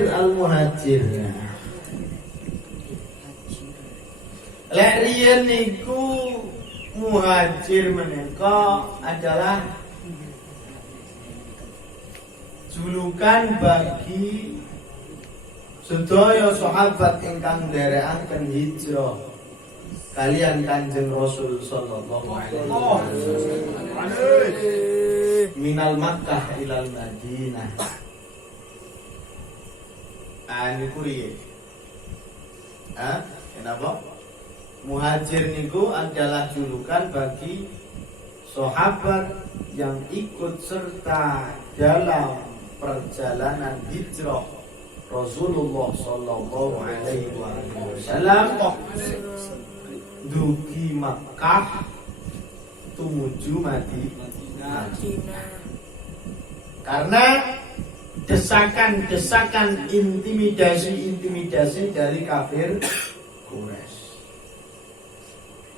hajir al-muhajirnya. Lek riyen niku muhajir menika adalah julukan bagi sedaya sahabat ingkang nderekaken hijrah kalian Kanjeng Rasul sallallahu alaihi wasallam minal Makkah ilal Madinah. Niku riye. Kenapa? Muhajir niku adalah julukan bagi sahabat yang ikut serta dalam perjalanan hijrah Rasulullah sallallahu alaihi wasallam dugi Makkah tumuju Madinah. Karena desakan-desakan intimidasi dari kafir Quraisy.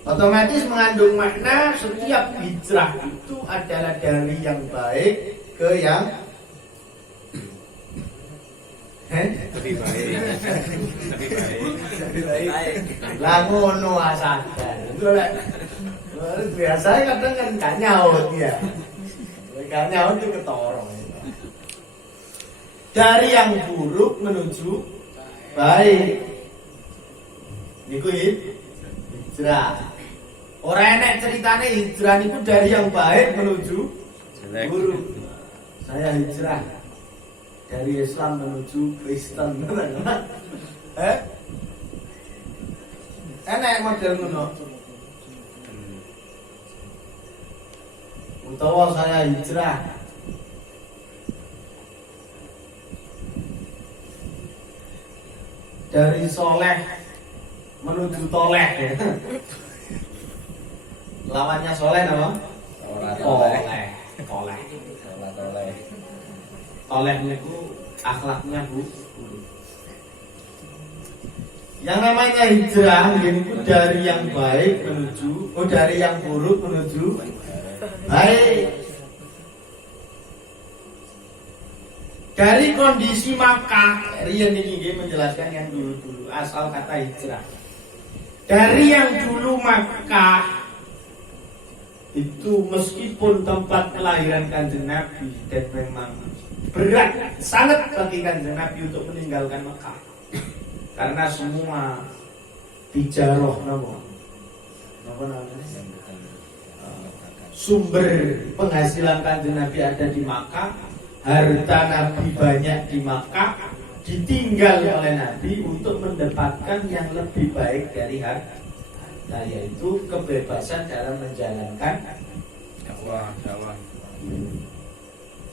Otomatis mengandung makna setiap hijrah itu adalah dari yang baik ke yang lebih baik. Lah ngono asadan. Itu lek biasanya kadang kan gak nyaut ya. Gak nyaut itu ketoro. Dari yang buruk menuju baik. Niku hijrah. Orang enek ceritanya hijrah niku dari yang baik menuju buruk. Saya hijrah dari Islam menuju Kristen. Enek model ngono. Utawa saya hijrah dari soleh menuju toleh. Lawannya soleh apa? Toleh niku akhlaknya buruk. Yang namanya hijrah itu dari yang baik menuju dari yang buruk menuju baik. Dari kondisi Makkah, riyen ini menjelaskan yang dulu asal kata hijrah. Dari yang dulu Makkah itu meskipun tempat kelahiran Kanjeng Nabi dan memang berat sangat bagi Kanjeng Nabi untuk meninggalkan Mekah karena semua tijaroh sumber penghasilan Kanjeng Nabi ada di Makkah, harta Nabi banyak di Makkah, ditinggal oleh Nabi untuk mendapatkan yang lebih baik dari harta, yaitu kebebasan dalam menjalankan dakwah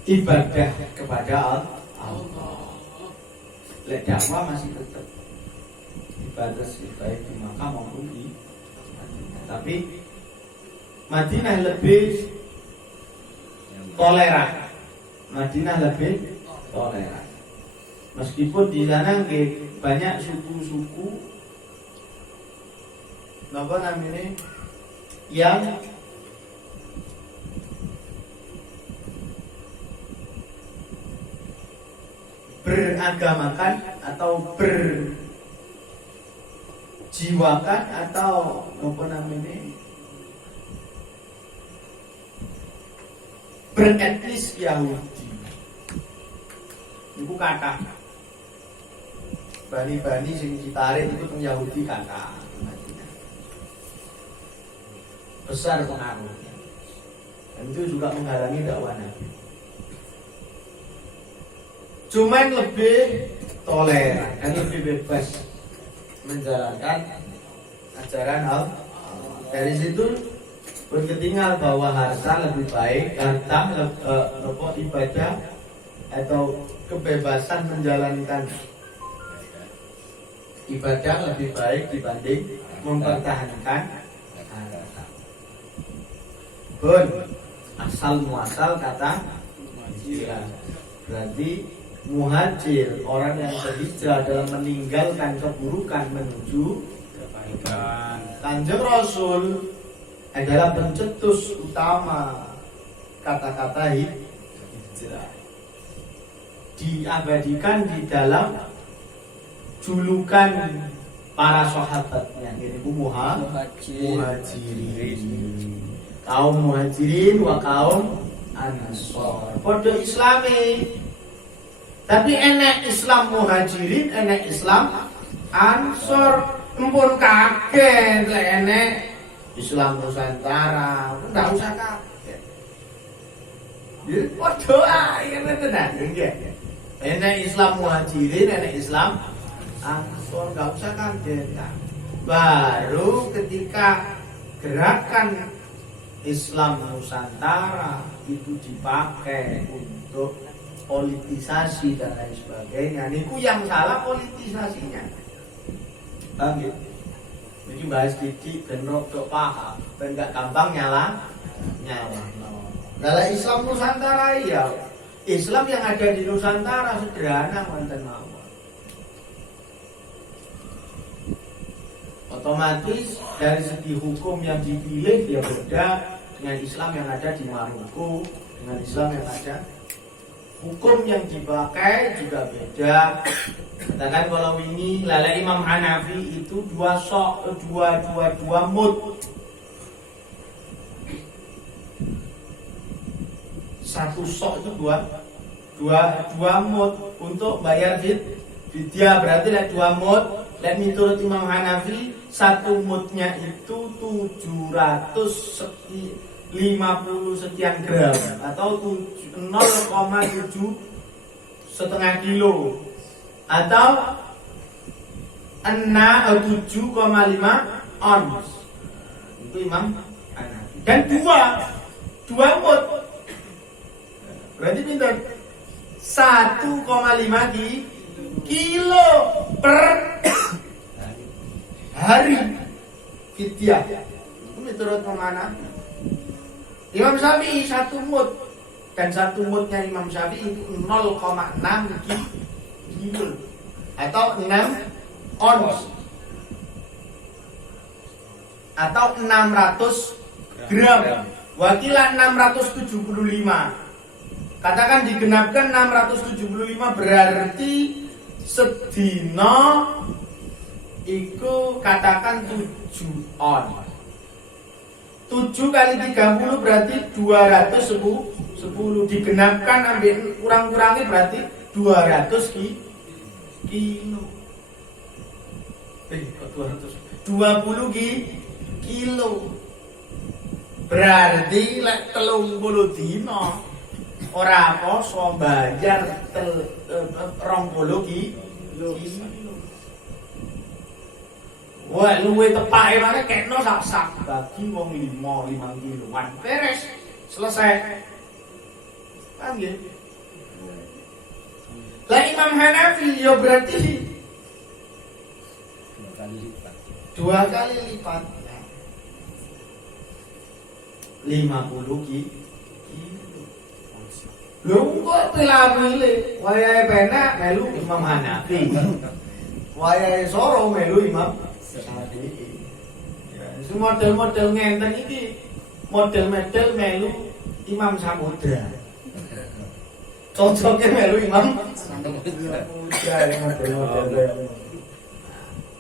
ibadah kepada Allah. Lek dakwah masih tetap ibadah baik di Makkah maupun di Madinah. Tapi Madinah lebih toleran. Madinah lebih toleran. Meskipun di sana banyak suku-suku yang beragamakan atau berjiwakan atau beretnis Yahudi. Iku kata bani-bani sing ditarik itu teng Yahudi kata besar pengaruhnya, dan itu juga menghalangi dakwah Nabi. Cuman lebih toleran dan lebih bebas menjalankan ajaran Allah. Dari situ berketinggal bahwa harta lebih baik, ibadah atau kebebasan menjalankan ibadah lebih baik dibanding mempertahankan harta. Asal muasal kata hijrah. Berarti muhajir, orang yang berhijrah dalam meninggalkan keburukan menuju kebaikan. Kanjeng Rasul adalah pencetus utama kata-kata hijrah. diabadikan di dalam julukan para sahabatnya, yaitu muhajirin, kaum muhajirin wa kaum ansor. Podo Islami, tapi enek Islam muhajirin, enek Islam ansor. Empun kaget lek enek Islam Nusantara, enggak usah kaget. Ya podo ae tenan nggih. Enek Islam muhajirin, enek Islam ansor, enggak usah kaget. Baru ketika gerakan Islam Nusantara itu dipakai untuk politisasi dan lain sebagainya, niku yang salah politisasinya. Paham ya? Jadi bahas sedikit ben rodok paham, ben gak gampang nyala. Dalam Islam Nusantara ya, Islam yang ada di Nusantara sederhana wonten mawon. Otomatis dari segi hukum yang dipilih ya beda dengan Islam yang ada di Maroko, dengan Islam yang ada. Hukum yang dipakai juga beda. Katakan kalau ini lala Imam Hanafi itu dua mud. Satu sok itu dua mud untuk bayar fidyah, berarti lah 2 mud. Dan menurut Imam Hanafi satu mudnya itu 750 sekian gram atau 0,7 setengah kilo atau 7,5 ons. Itu Imam Hanafi. Dan dua mud berarti pinter 1,5 kilo per hari fidyah. Itu menurut Imam Hanafi. Imam Syafi'i 1 mud, dan 1 mudnya Imam Syafi'i itu 0,6 kilo atau 6 ons atau 600 gram. Wakilah 675. Katakan digenapkan 675 berarti sedina iku katakan 7 on. 7 kali 30 berarti 210. Digenapkan ambil kurang-kurangnya berarti 200 kilo. 20 kilo. Berarti lek 30 dino ora poso bayar 20 kilo. Wah, luwe tepake mana kekno sak bagi wong 5 kiloan. Beres, selesai. Paham ya? Lah Imam Hanafi ya berarti 2 kali lipat. 50 kilo. Lho kok pilih-pilih wayahe penak melu Imam Hanafi. Wayahe soro melu Imam Syafi'i. Ya, model-model ngenten iki model-model melu Imam Samudra. Cocoknya melu Imam Samudra model-model.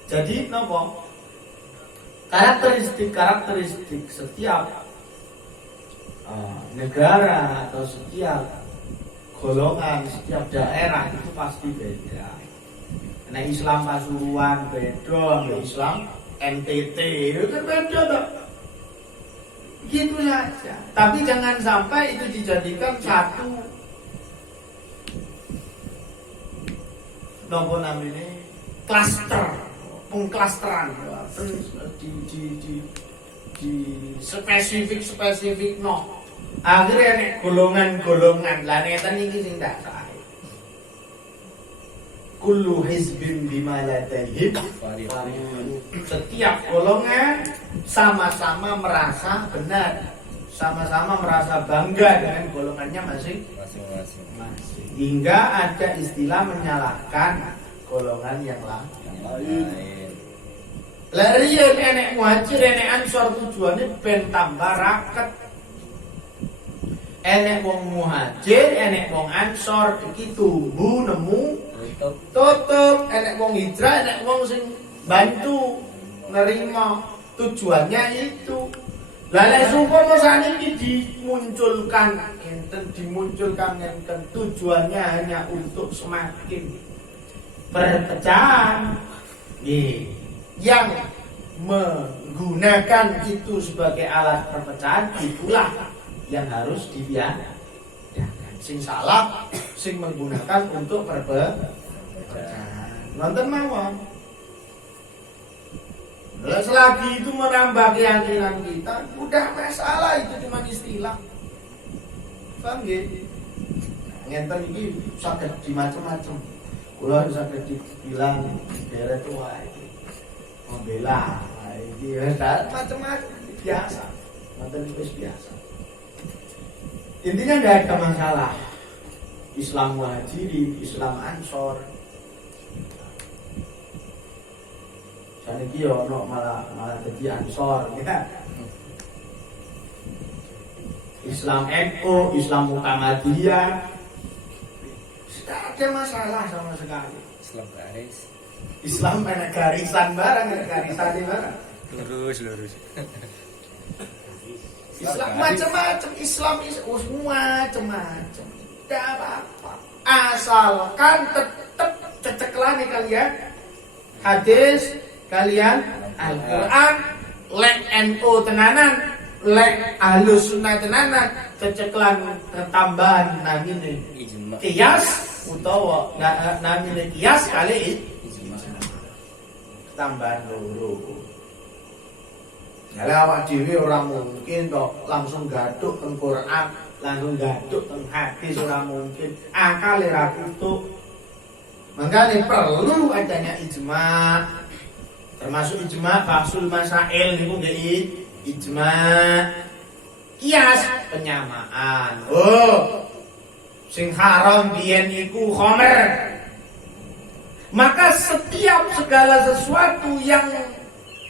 Jadi napa? Karakteristik setiap negara atau setiap golongan, setiap daerah itu pasti beda. Nah Islam Pasuruan beda, Islam NTT itu kan beda toh. Gitu saja. Tapi jangan sampai itu dijadikan satu nopo namanya klaster, pengklasteran di spesifik no. Akhirnya nek golongan-golongan lah ngeten iki sing tak sae. Kullu hizbin bima ladaihim. Setiap golongan sama-sama merasa benar, sama-sama merasa bangga dengan golongannya masing-masing. Hingga ada istilah menyalahkan golongan yang lain. Lah riyen enek muhajir, enek ansor tujuannya ben tambah raket. enek wong muhajir, enek wong ansor, iki tumbuh nemu tutup, enek wong hijrah, enek wong sing bantu nerima. Tujuannya itu. Lah lek sumpama saniki dimunculkan enten tujuannya hanya untuk semakin perpecahan. Yang menggunakan itu sebagai alat perpecahan itulah yang harus dibiarkan. Sing salah, sing menggunakan untuk perpecahan. Nonton mawon. Selagi itu menambah keyakinan kita, udah masalah, itu cuma istilah. Paham nggih? Ngenten iki saged dimacem-macem. Kula saged dibilang daerah tua iki. Membela, iki macam-macam biasa. Ngoten wis biasa. Intinya enggak ada masalah. Islam muhajirin, Islam ansor. Saniki yo ono malah dadi ansor ya. Islam NU, Islam Muhammadiyah. Tidak ada masalah sama sekali. Islam garis. Islam enak garisan barang, enak garisan barang. Lurus. Islam macam-macam, Islam macam-macam. Tidak apa-apa. Asalkan tetap ceceklah nih kalian. Hadis kalian Al-Quran, lek NU tenanan, lek Ahlus Sunnah tenanan, ceceklan tambahan namine kias utawa namine kias kali tambahan loro. Kalau awak dhewe ora mungkin tok langsung gaduk teng Quran, langsung gaduk teng hadis, ora mungkin. Akal ora kutuk. Makanya perlu adanya ijma. Termasuk ijma bahsul masail niku nggih ijma. Kias penyamaan. Oh. Sing haram biyen iku khamr. Maka setiap segala sesuatu yang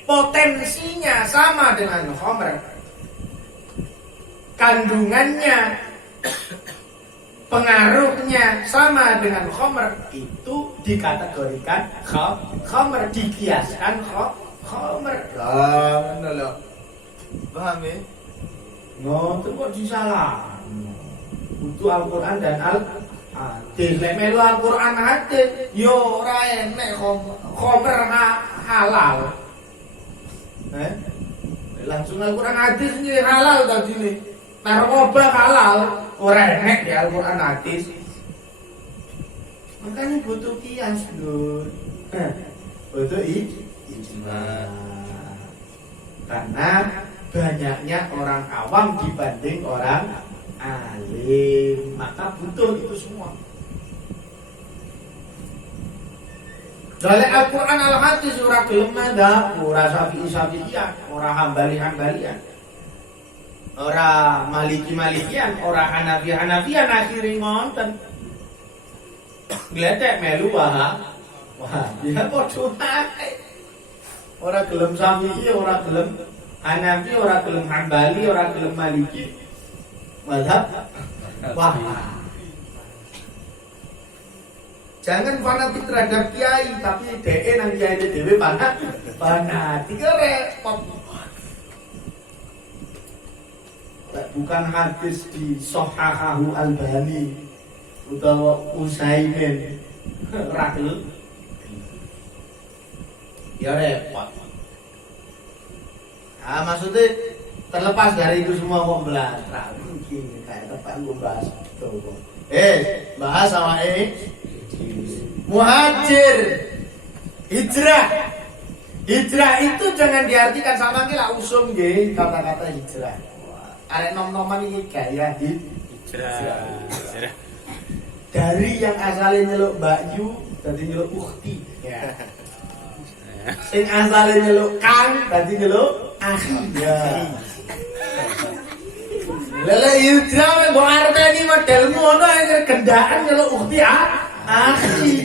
potensinya sama dengan khamr, kandungannya, pengaruhnya sama dengan khamr, itu dikategorikan khamr, dikiaskan khamr. Lah, ngono lho. Paham ya? Ngoten kok disalah. Butuh Al-Qur'an dan Al-Hadis. Nek melu Al-Qur'an hadis, yo ora enek khamr halal. Langsung Al-Quran hadis ini halal tadi nih. Narkoba halal, ora enek di Al-Quran hadis. Makanya butuh kias lho. Butuh ijma. Karena banyaknya orang awam dibanding orang alim, maka butuh itu semua. Dari Al-Quran Al-Hadis ora gelem madzhab, ora Syafi'i-Syafi'ian, ora Hambali-Hambalian, ora Maliki-Malikian, ora Hanafi-Hanafian akhire ngonten. Gledek melu wah ya padha ae. Ora gelem Syafi'i, ora gelem Hanafi, ora gelem Hambali, ora gelem Maliki. Madzhab wah. Jangan fanatik terhadap kiai, tapi DE nang kiai dhewe fanatik repot. Bukan hadis di Shahahahu Albani utawa Utsaimin ragel. Ya repot. Nah, maksudnya terlepas dari itu semua mau belajar. Mungkin kayak tempat gue bahas tuh. Bahas sama ini. Muhajir, hijrah. Hijrah itu jangan diartikan sama kita usum nggih kata-kata hijrah. Arek nom-noman iki gaya hijrah. Dari yang asalnya nyeluk Mbak Yu dadi nyeluk ukhti. Ya. Sing asalnya nyeluk Kang dadi nyeluk akhi. Ya. Lele hijrah mbok arteni modelmu ngono ae gendaan nyeluk ukhti akhi.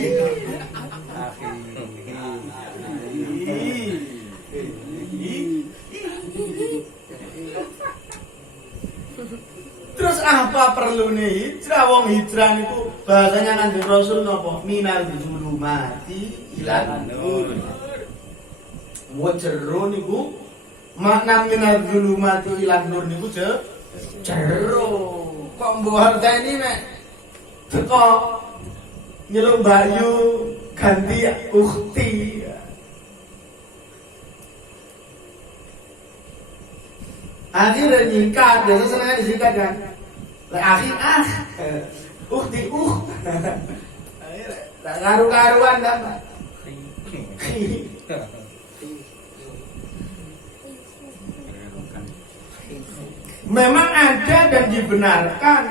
Terus apa perlune hijrah. Wong hijrah niku bahasanya Kanjeng Rasul napa? Minal zulumati ilan nur. Wajero niku makna minal zulumati ilan nur niku jero. Kok mbok harteni mek teko nyeluk Bayu ganti ukti. Akhirnya nyikat, biasa senangnya disikat kan. Akhir ukti karu-karuan kan. Memang ada dan dibenarkan,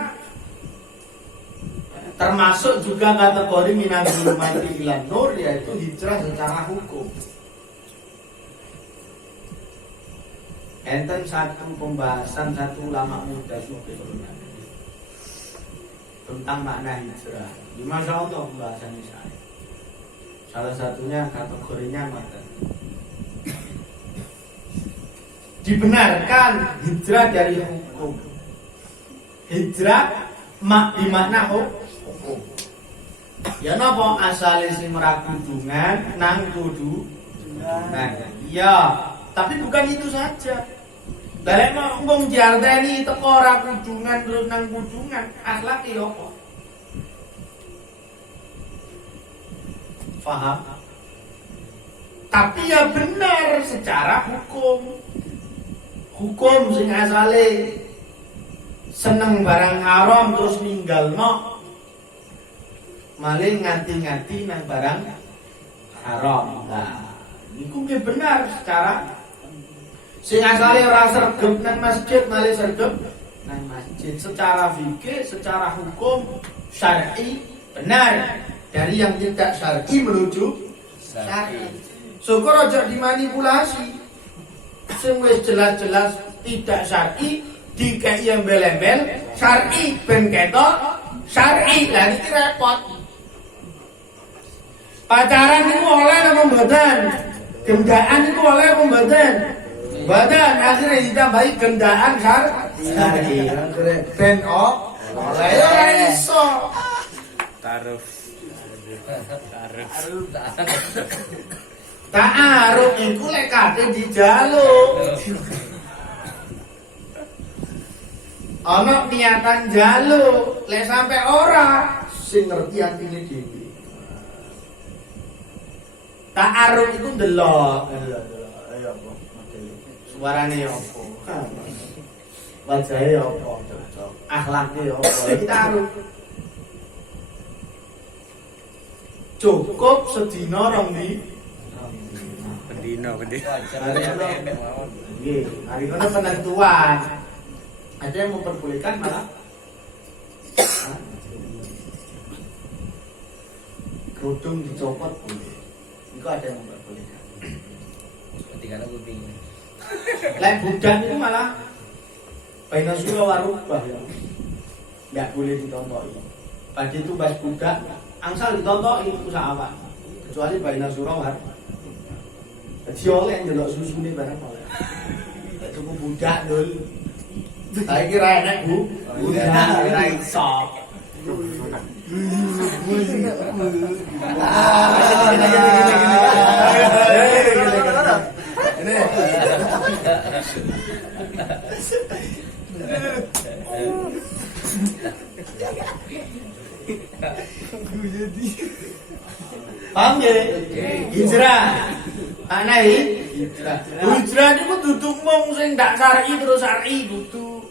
termasuk juga kategori minal zulumati ilan nur, yaitu hijrah secara hukum. Enten satu pembahasan satu ulama muda tentang makna hijrah. Masya Allah pembahasannya saya. Salah satunya kategorinya mata. Dibenarkan hijrah dari hukum. Hijrah di makna hukum. Ya napa asale sing merakudungan nang kudu. Nah, iya, tapi bukan itu saja. Dalek ngomong diarteni teko ora kudungan terus nang kudungan, akhlak ya apa? Faham? Tapi ya benar secara hukum. Hukum sing asale seneng barang haram terus ninggalno maling ngati-ngati nang barang haram. Nah, niku ge benar secara sing asale ora sregep nang masjid malah sregep nang masjid. Secara fikih, secara hukum syar'i benar. Dari yang tidak syar'i menuju syar'i. Syukur aja dimanipulasi. Sing wis jelas-jelas tidak syar'i dikei embel-embel syar'i ben ketok syar'i. Lah iki repot. Pacaran niku oleh apa mboten? Gendaan niku oleh apa mboten? Badan akhirnya ditambahi gendaan syar'i. Ben oleh ora iso. Taruh. Ta'aruf iku lek kate dijaluk. Ana niatan jaluk, lek sampe ora sing ngerti atine dhewe. Ta'aruf iku ndelok. Ayo apa? Suarane apa? Wajahe apa? Akhlake apa? Iki ta'aruf. Cukup sedina rong di Pendino. Hari ini penentuan. Ada yang memperbolehkan malah kerudung dicopot boleh. Itu ada yang memperbolehkan. Ketinggalan kuping. Lain budak itu malah baina surah warubah ya. Enggak boleh ditonton. Pada itu pas budak angsal ditonton itu sahabat. Kecuali baina surah warubah. Jadi oleh ndelok susune barang oleh. Cukup budak dul. Saya kira enak bu. Budak kira iso. Paham ya? Hijrah. Ana hijrah. Hijrah niku dudu mung sing ndak syar'i terus syar'i kudu.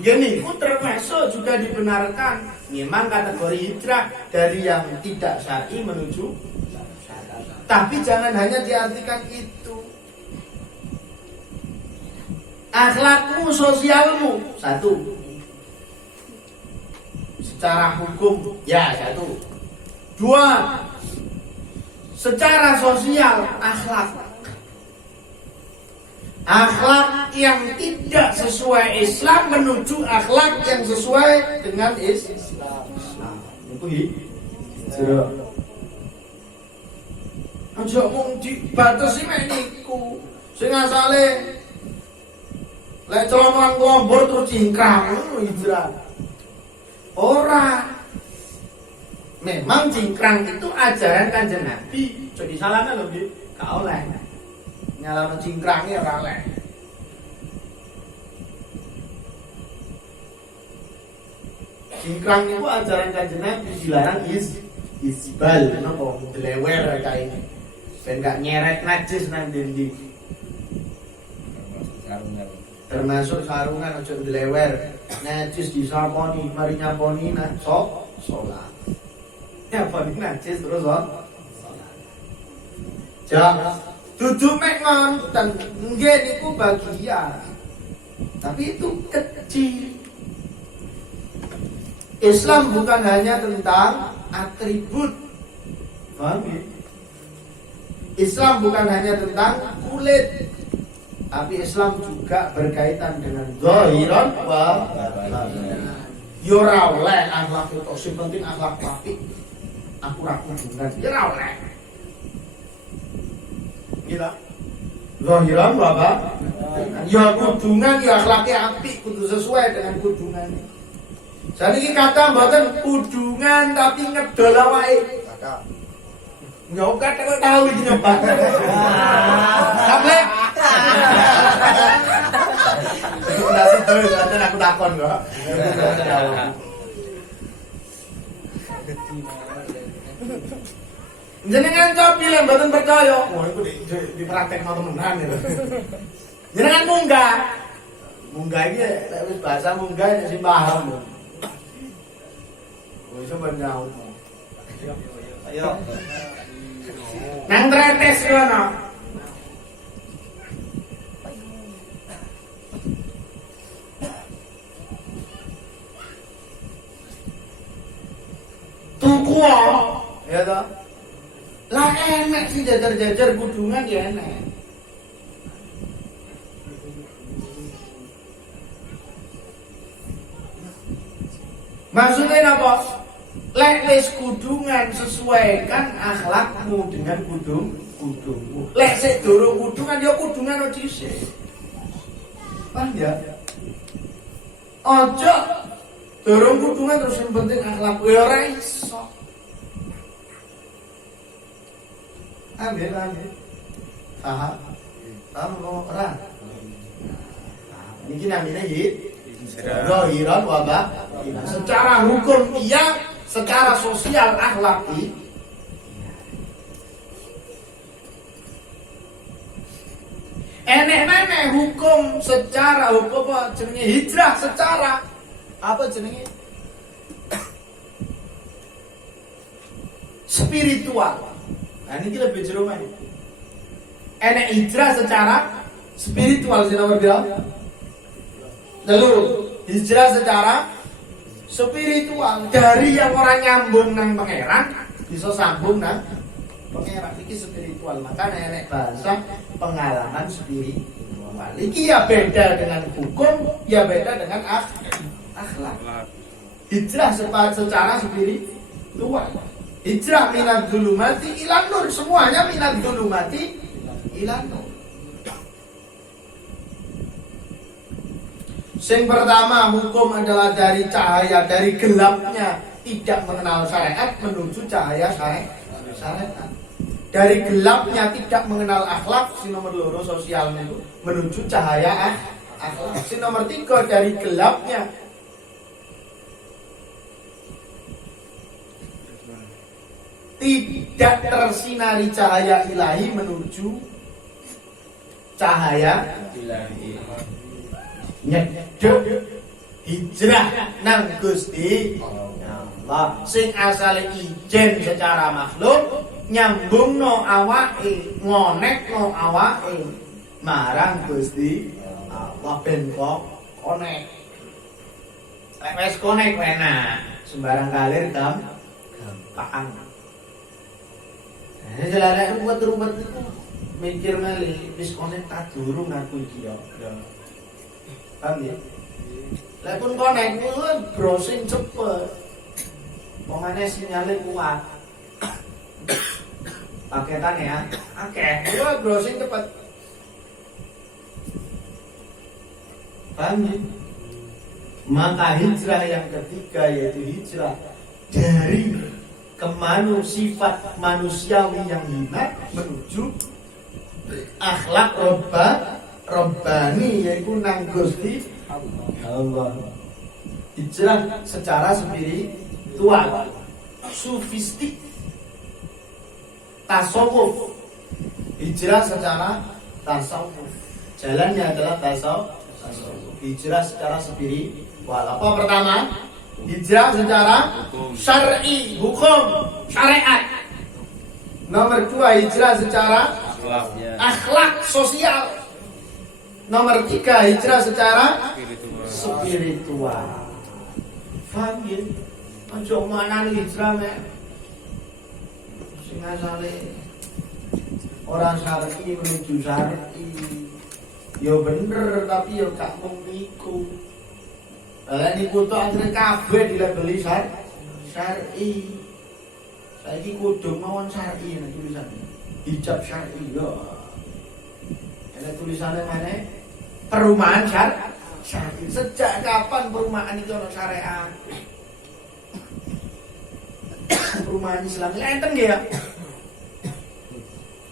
Gini, itu termasuk juga dibenarkan. Memang kategori hijrah dari yang tidak syar'i menuju syar'i. Tapi jangan hanya diartikan itu. Akhlakmu, sosialmu, satu. Secara hukum, ya satu. Dua, secara sosial, akhlak. Akhlak yang tidak sesuai Islam menuju akhlak yang sesuai dengan Islam. Itu hijrah. Aja mung dibatasi mek niku. Sing asale lek celana ngombor terus cingkrang hijrah. Ora. Memang cingkrang itu ajaran Kanjeng Nabi. Jadi salahnya lho, Nggih. Gak oleh. Nyalano cingkrangnya ora oleh. Cingkrang itu ajaran Kanjeng Nabi, dilarang isbal, napa delewer kayak ini. Ben gak nyeret najis nang ndi. Sarungan. Termasuk sarungan aja delewer. Najis disaponi, mari nyaponi nak salat. Nyaponi najis terus salat. Jangan dudu mek ngonten, nggih niku bagian. Tapi itu kecil. Islam bukan hanya tentang atribut. Paham ya? Islam bukan hanya tentang kulit, tapi Islam juga berkaitan dengan zahiran wa batinan. Yo ora oleh akhlak itu, sing penting akhlak apik. Aku ra kudunan, yo ora oleh. Gila. Zahiran wa batinan. Ya kudungan ya akhlaknya apik, kudu sesuai dengan kudungannya. Saniki kata mboten kudungan tapi ngedol awake. Enggak kata kok tahu iki nyoba. Sampai. Nanti terus ada aku takon kok. Jenengan cobi lek mboten percaya. Oh iku di praktek mau temenan ya. Jenengan munggah. Munggah iki lek wis bahasa munggah nek sing paham. Oh iso nyaut. Ayo. Nang tretes kono. Tuku ya toh. Lah enak sih jajar-jajar kudungan ya enak. Maksudnya apa? Lek wis kudungan sesuaikan akhlakmu dengan kudungmu. Lek sik durung kudungan ya kudungan dhisik. Paham ya? Ojo durung kudungan terus yang penting akhlak ya ora iso. Ambil. Paham? Paham ora? Ini namanya zahiran wa batinan. Secara hukum iya, secara sosial akhlaki. Enek meneh hukum secara hukum apa jenenge hijrah secara apa jenenge spiritual. Nah ini lebih jero meneh. Enek hijrah secara spiritual sing nomor pira? Lalu hijrah secara spiritual dari yang orang nyambung nang pangeran bisa sambung nang pangeran. Iki spiritual, maka nenek bahasa pengalaman spiritual. Iki ya beda dengan hukum, ya beda dengan akhlak. Hijrah secara spiritual. Hijrah minad dzulumati ilan nur, semuanya minad dzulumati ilan nur. Yang pertama hukum adalah dari cahaya, dari gelapnya tidak mengenal syariat menuju cahaya syariat. Dari gelapnya tidak mengenal akhlak, si nomor 2 sosial itu menuju cahaya akhlak. Si nomor 3 dari gelapnya tidak tersinari cahaya ilahi menuju cahaya ilahi. Nyeduk hijrah nang Gusti Allah sing asale ijen secara makhluk nyambungno awake ngonekno awake marang Gusti Allah ben kok konek. Lek wis konek enak sembarang kalir gampang. Nah jelane ruwet itu mikir malih wis konek tak durung aku iki ya. Paham ya? Lah pun konek browsing cepet. Pokoknya sinyalnya kuat. Paketan ya. Oke, ya browsing cepet. Paham ya? Maka hijrah yang ketiga yaitu hijrah dari sifat manusiawi yang hina menuju akhlak robbani, yaitu nang Gusti Allah. Hijrah secara spiritual, sufistik, tasawuf. Hijrah secara tasawuf, jalannya adalah tasawuf. Hijrah secara spiritual. Apa pertama? Hijrah secara syar'i, hukum, syariat. Nomor 2, hijrah secara akhlak, sosial. Nomor 3, hijrah secara spiritual. Paham ya? Ojo mana hijrah mek sing asale ora syar'i menuju syar'i. Ya bener tapi ya gak mung niku. Lah niku tok akhire kabeh dilabeli syar'i. Saiki kudu mawon syar'i nek tulisane. Hijab syar'i yo. Ada tulisannya mana? Perumahan syar'i. Sejak kapan perumahan itu ono syariat? Perumahan Islami enten ya?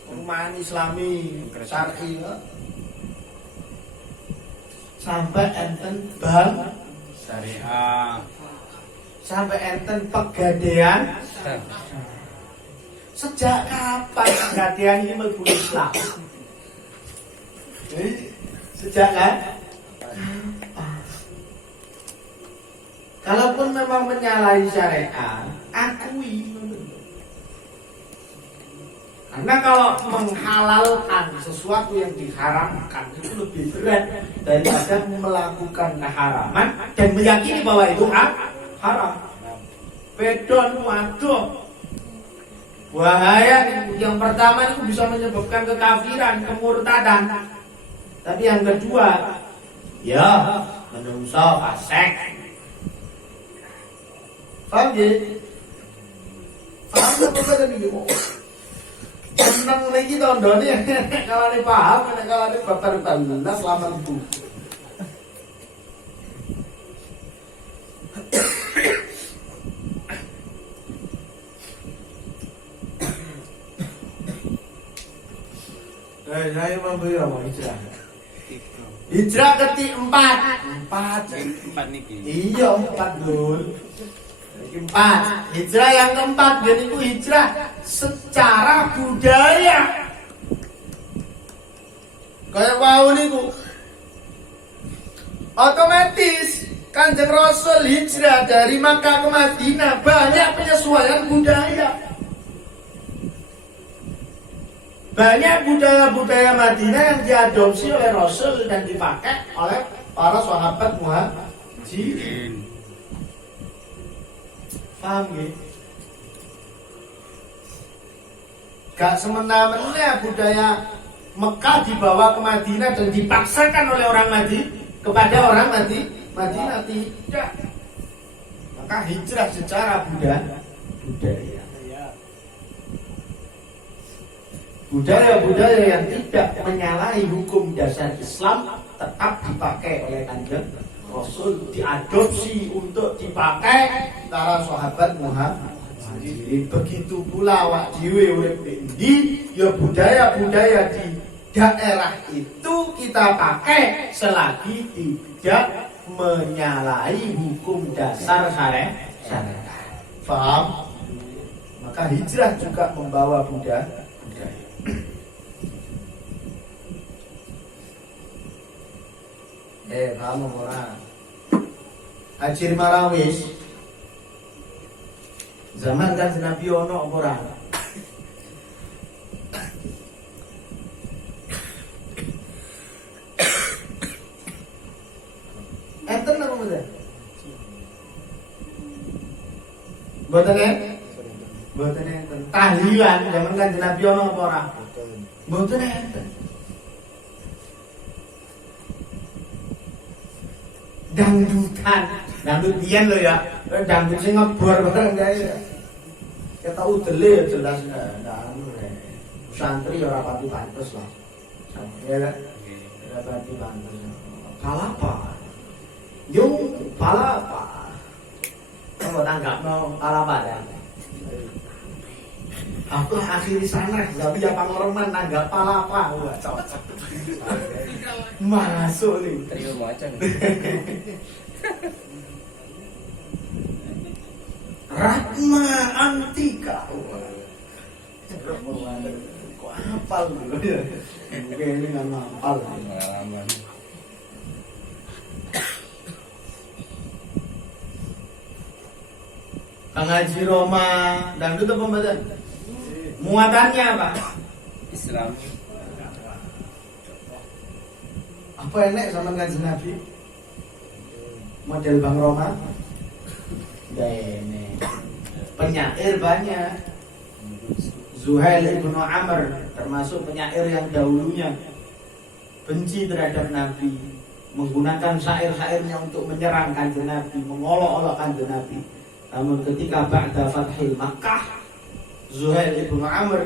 Perumahan Islami syar'i ya. Sampai enten bank syariah, sampai enten pegadaian. Sejak kapan pegadaian ini mlebu Islam? Sejak kan? Kalaupun memang menyalahi syariat, akui. Karena kalau menghalalkan sesuatu yang diharamkan itu lebih berat daripada melakukan keharaman dan meyakini bahwa itu haram. Bedon, waduh, bahaya. Yang pertama itu bisa menyebabkan kekafiran, kemurtadan. Tapi yang kedua, ya menungso fasik. Paham ya? Paham apa tadi ini? Senang lagi tondone kalau ini paham, kalau ini babar-babar selamat ibu. Saya mau beli apa hijrah? Hijrah keempat. Empat niki. Iya 4 dul. Empat. Hijrah yang keempat yaitu hijrah secara budaya. Kayak wau niku. Otomatis Kanjeng Rasul hijrah dari Makkah ke Madinah banyak penyesuaian budaya. Banyak budaya-budaya Madinah yang diadopsi oleh Rasul dan dipakai oleh para sahabat muhajirin. Paham ya? Gak semena-mena budaya Mekah dibawa ke Madinah dan dipaksakan oleh orang Madinah kepada orang Madinah, tidak. Maka hijrah secara budaya. Budaya-budaya yang tidak menyalahi hukum dasar Islam tetap dipakai oleh Kanjeng Rasul, diadopsi untuk dipakai para sahabat muhajirin. Begitu pula awak dhewe urip di ya budaya-budaya di daerah itu kita pakai selagi tidak menyalahi hukum dasar syariat. Paham? Maka hijrah juga membawa budaya. Kamu orang Haji Marawis zaman kan Nabi ono orang enten apa betul? Mboten enten. Tahlilan zaman kan Nabi ono apa ora? Mboten enten. Dangdut biyen lho ya. Dangdut sing ngebor bareng kae. Kita udele ya jelas santri ora pati pantes lah. Ya kan? Ora pati pantes. Kalapa. Yung palapa. Kamu tanggap no palapa ya? Aku akhiri sana, tapi ya pangorman tanggap palapa. Wah, cocok. Masuk nih. Trio macan. Ratma Antika. Kok hafal dulu ya? Mungkin ini nggak hafal. Pengalaman. Kang Haji Roma dangdut apa mboten? Muatannya apa? Islam. Apa enek sama Kanjeng Nabi? Model Bang Roma? Ya enek. Penyair banyak. Zuhail ibnu Amr termasuk penyair yang dahulunya benci terhadap Nabi, menggunakan syair-syairnya untuk menyerang Kanjeng Nabi, mengolok-olok Kanjeng Nabi. Namun ketika ba'da Fathil Makkah, Zuhail ibnu Amr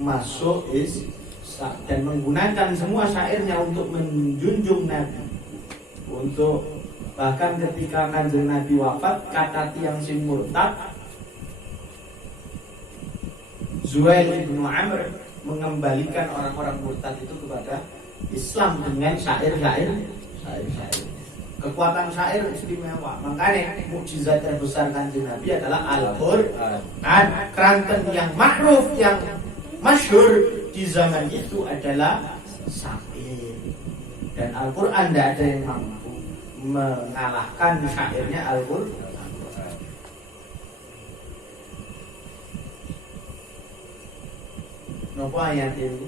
masuk dan menggunakan semua syairnya untuk menjunjung Nabi. Untuk bahkan ketika Kanjeng Nabi wafat, kata tiang sing murtad, Zuhail ibnu Amr mengembalikan orang-orang murtad itu kepada Islam dengan syair-syair. Kekuatan syair istimewa. Makanya mukjizat terbesar Kanjeng Nabi adalah Al-Qur'an. Keranten yang makruf, yang masyhur di zaman itu adalah syair. Dan Al-Qur'an tidak ada yang mampu mengalahkan syairnya Al-Qur'an. Napa ayat itu?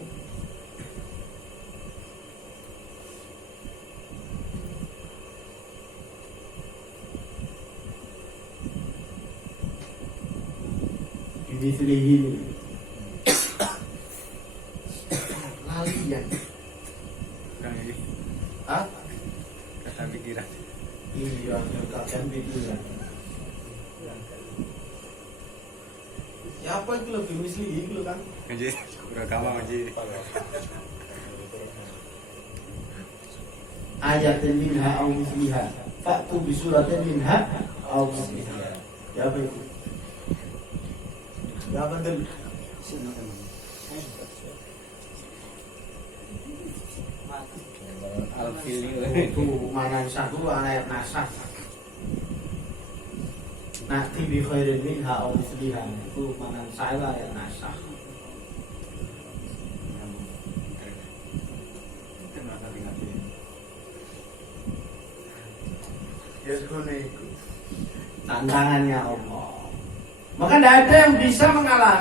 Bimithlihi lalian. Kang ini Hah? kata pikiran. Iya, kakek pikiran. Ya apa itu lebih misli itu kan? Ngaji beragama ngaji. Ayatin minha au misliha. Fa'tu bi suratin minha au misliha. Ya apa itu? Ya apa itu? Al-Fili. Itu mana satu ayat nasah. Nanti bi khairin minha au misliha. Itu mana saya ayat nasah. Tantangannya Allah. Maka tidak ada yang bisa mengalahkan